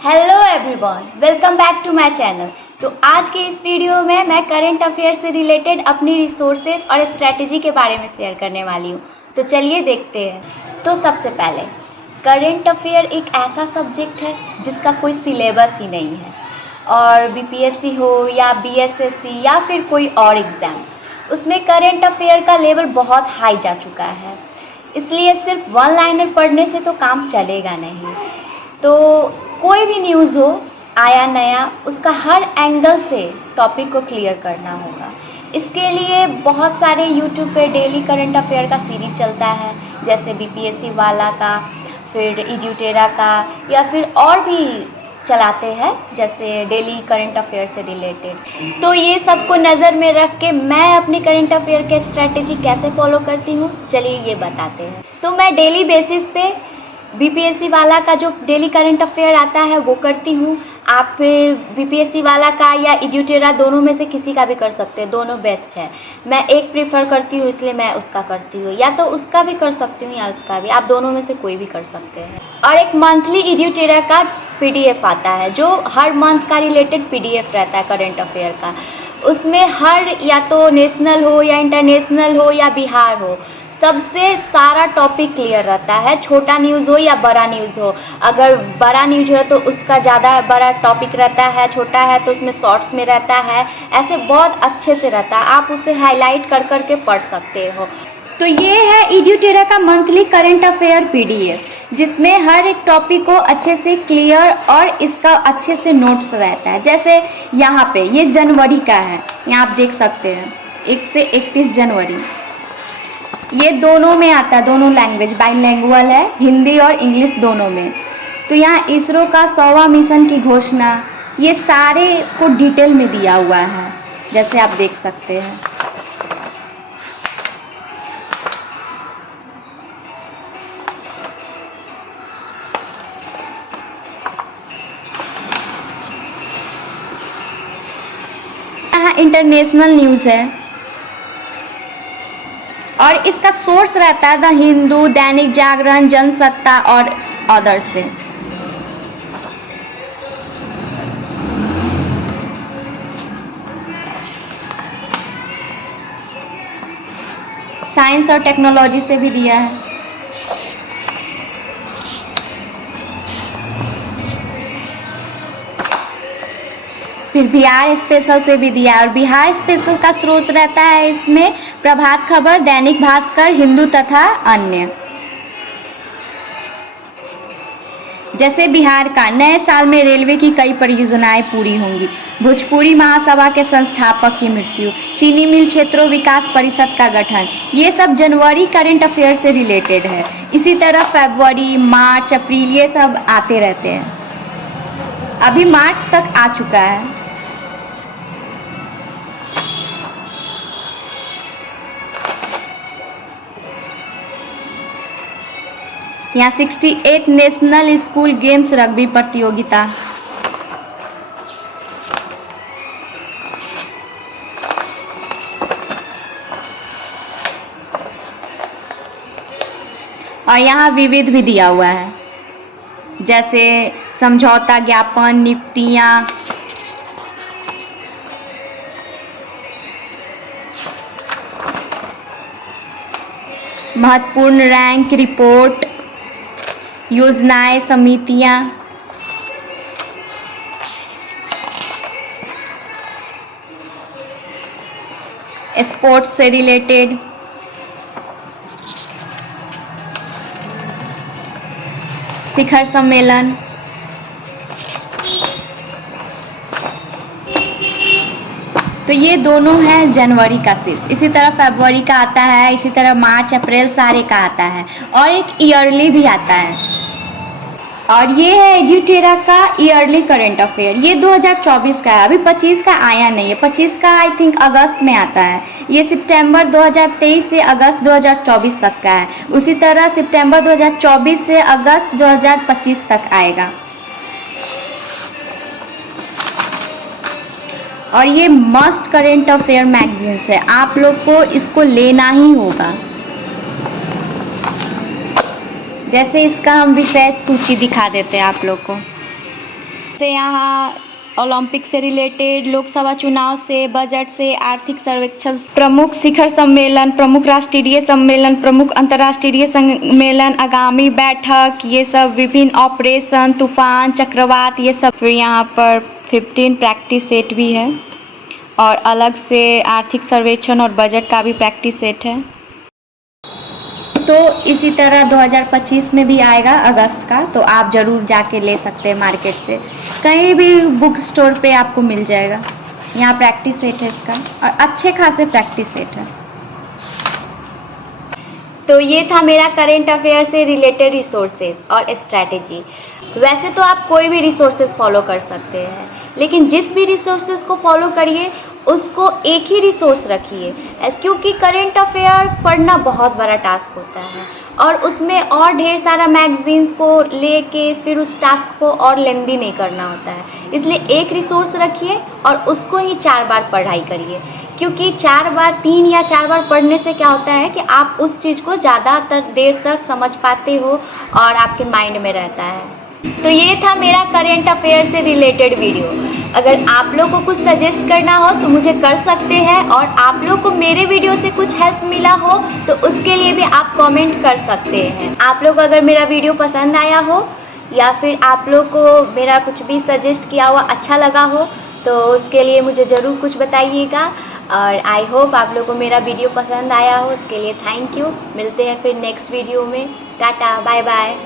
Hello everyone, welcome back to my channel. तो आज के इस वीडियो में मैं करंट अफेयर से रिलेटेड अपनी रिसोर्सेज और स्ट्रेटजी के बारे में शेयर करने वाली हूँ। तो चलिए देखते हैं। तो सबसे पहले करंट अफेयर एक ऐसा सब्जेक्ट है जिसका कोई सिलेबस ही नहीं है, और बीपीएससी हो या बीएसएससी या फिर कोई और एग्ज़ाम, उसमें करंट अफेयर का लेवल बहुत हाई जा चुका है। इसलिए सिर्फ वन लाइनर पढ़ने से तो काम चलेगा नहीं। तो कोई भी न्यूज़ हो आया नया, उसका हर एंगल से टॉपिक को क्लियर करना होगा। इसके लिए बहुत सारे यूट्यूब पे डेली करंट अफेयर का सीरीज चलता है, जैसे बीपीएससी वाला का, फिर एजुटेरा का, या फिर और भी चलाते हैं जैसे डेली करंट अफेयर से रिलेटेड। तो ये सबको नज़र में रख के मैं अपने करंट अफेयर के स्ट्रेटेजी कैसे फॉलो करती हूँ, चलिए ये बताते हैं। तो मैं डेली बेसिस पे बीपीएससी वाला का जो डेली करंट अफेयर आता है वो करती हूँ। आप बीपीएससी वाला का या एजुटेरा दोनों में से किसी का भी कर सकते हैं, दोनों बेस्ट है। मैं एक प्रीफर करती हूँ इसलिए मैं उसका करती हूँ, या तो उसका भी कर सकती हूँ या उसका भी, आप दोनों में से कोई भी कर सकते हैं। और एक मंथली एजुटेरा का पीडीएफ आता है जो हर मंथ का रिलेटेड पीडीएफ रहता है करंट अफेयर का। उसमें हर या तो नेशनल हो या इंटरनेशनल हो या बिहार हो, सबसे सारा टॉपिक क्लियर रहता है, छोटा न्यूज़ हो या बड़ा न्यूज़ हो। अगर बड़ा न्यूज़ है तो उसका ज़्यादा बड़ा टॉपिक रहता है, छोटा है तो उसमें शॉर्ट्स में रहता है, ऐसे बहुत अच्छे से रहता है, आप उसे हाईलाइट कर कर के पढ़ सकते हो। तो ये है एजुटेरा का मंथली करंट अफेयर पीडीएफ, जिसमें हर एक टॉपिक को अच्छे से क्लियर और इसका अच्छे से नोट्स रहता है। जैसे यहाँ पे ये जनवरी का है, यहाँ आप देख सकते हैं 1 से 31 जनवरी, ये दोनों में आता है, दोनों लैंग्वेज बाइलिंगुअल है, हिंदी और इंग्लिश दोनों में। तो यहाँ इसरो का 100वां मिशन की घोषणा, ये सारे को डिटेल में दिया हुआ है, जैसे आप देख सकते हैं। यहाँ इंटरनेशनल न्यूज़ है और इसका सोर्स रहता है द हिंदू, दैनिक जागरण, जनसत्ता और अदर से। साइंस और टेक्नोलॉजी से भी दिया है। फिर बिहार स्पेशल से भी दिया है, और बिहार स्पेशल का स्रोत रहता है इसमें प्रभात खबर, दैनिक भास्कर, हिंदू तथा अन्य। जैसे बिहार का, नए साल में रेलवे की कई परियोजनाएं पूरी होंगी, भोजपुरी महासभा के संस्थापक की मृत्यु, चीनी मिल क्षेत्रों विकास परिषद का गठन, ये सब जनवरी करंट अफेयर से रिलेटेड है। इसी तरह फरवरी, मार्च, अप्रैल ये सब आते रहते हैं। अभी मार्च तक आ चुका है। यहाँ 68 नेशनल स्कूल गेम्स रग्बी प्रतियोगिता, और यहाँ विविध भी दिया हुआ है, जैसे समझौता ज्ञापन, नियुक्तियाँ, महत्वपूर्ण रैंक रिपोर्ट, योजनाएं, समितियां, स्पोर्ट्स से रिलेटेड, शिखर सम्मेलन। तो ये दोनों है जनवरी का सिर्फ। इसी तरह फरवरी का आता है, इसी तरह मार्च, अप्रैल सारे का आता है, और एक ईयरली भी आता है। और ये है एजुटेरा का ईयरली करंट अफेयर, ये 2024 का है, अभी 25 का आया नहीं है। 25 का आई थिंक अगस्त में आता है। ये सितंबर 2023 से अगस्त 2024 तक का है। उसी तरह सितंबर 2024 से अगस्त 2025 तक आएगा। और ये मस्ट करंट अफेयर मैगजीन्स है, आप लोग को इसको लेना ही होगा। जैसे इसका हम विषय सूची दिखा देते हैं आप लोग को। से यहाँ ओलंपिक से रिलेटेड, लोकसभा चुनाव से, बजट से, आर्थिक सर्वेक्षण, प्रमुख शिखर सम्मेलन, प्रमुख राष्ट्रीय सम्मेलन, प्रमुख अंतर्राष्ट्रीय सम्मेलन, आगामी बैठक, ये सब विभिन्न ऑपरेशन, तूफान, चक्रवात, ये सब। फिर यहाँ पर 15 प्रैक्टिस सेट भी है और अलग से आर्थिक सर्वेक्षण और बजट का भी प्रैक्टिस सेट है। तो इसी तरह 2025 में भी आएगा अगस्त का, तो आप ज़रूर जाके ले सकते हैं मार्केट से, कहीं भी बुक स्टोर पे आपको मिल जाएगा। यहाँ प्रैक्टिस सेट है इसका और अच्छे खासे प्रैक्टिस सेट है। तो ये था मेरा करेंट अफेयर से रिलेटेड रिसोर्सेज और स्ट्रैटेजी। वैसे तो आप कोई भी रिसोर्सेज फॉलो कर सकते हैं, लेकिन जिस भी रिसोर्सेज को फॉलो करिए उसको एक ही रिसोर्स रखिए, क्योंकि करेंट अफेयर पढ़ना बहुत बड़ा टास्क होता है और उसमें और ढेर सारा मैगजीन्स को लेके फिर उस टास्क को और लेंदी नहीं करना होता है। इसलिए एक रिसोर्स रखिए और उसको ही 4 बार पढ़ाई करिए, क्योंकि 3 या 4 बार पढ़ने से क्या होता है कि आप उस चीज़ को ज़्यादातर देर तक समझ पाते हो और आपके माइंड में रहता है। तो ये था मेरा करेंट अफेयर से रिलेटेड वीडियो। अगर आप लोग को कुछ सजेस्ट करना हो तो मुझे कर सकते हैं, और आप लोग को मेरे वीडियो से कुछ हेल्प मिला हो तो उसके लिए भी आप कमेंट कर सकते हैं। आप लोग अगर मेरा वीडियो पसंद आया हो या फिर आप लोग को मेरा कुछ भी सजेस्ट किया हुआ अच्छा लगा हो तो उसके लिए मुझे ज़रूर कुछ बताइएगा। और आई होप आप लोग को मेरा वीडियो पसंद आया हो, उसके लिए थैंक यू। मिलते हैं फिर नेक्स्ट वीडियो में। Tata, bye bye.